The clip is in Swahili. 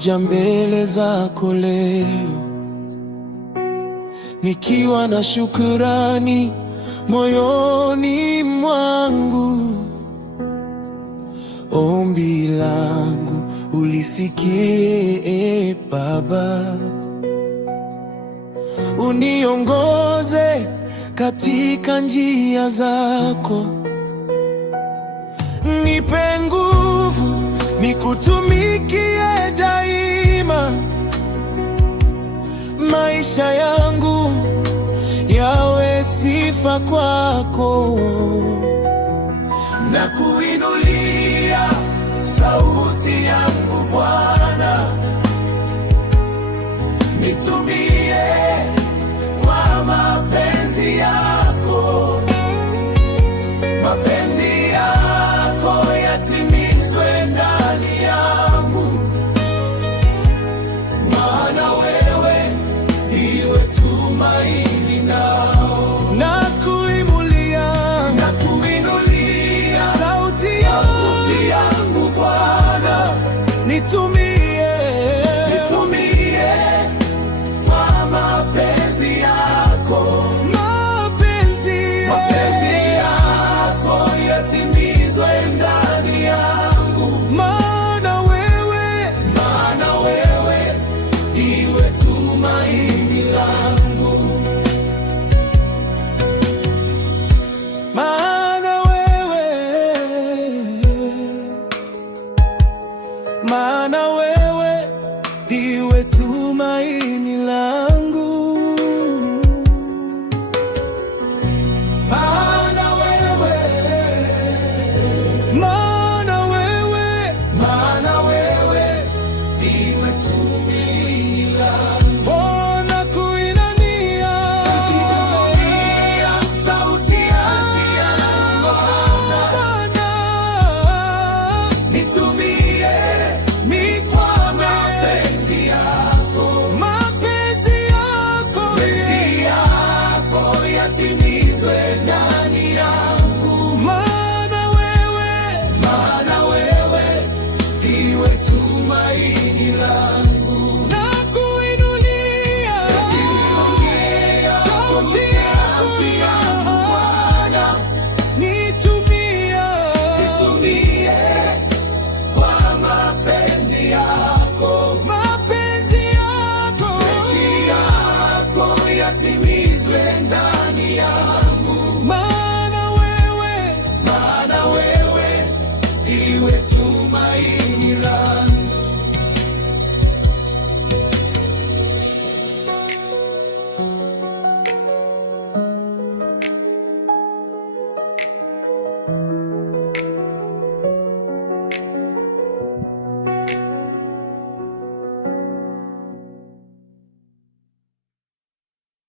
Nimekuja mbele zako leo nikiwa na shukrani moyoni mwangu. Ombi langu ulisikie, Baba, uniongoze katika njia zako. Nipe nguvu nikutumikie daima, maisha yangu yawe sifa kwako. Na kuinulia sauti yangu Bwana, nitumie kwa mapenzi yako. Mapenzi yako yatimizwe ndani yangu, maana wewe ndiwe tumaini nao. Na kuinulia sauti yangu Bwana, nitumie kwa mapenzi yako. Mapenzi yako yatimizwe ndani yangu, maana wewe ndiwe tumaini langu. Maana wewe ndiwe tumaini langu. Maana wewe ndiwe tumaini langu.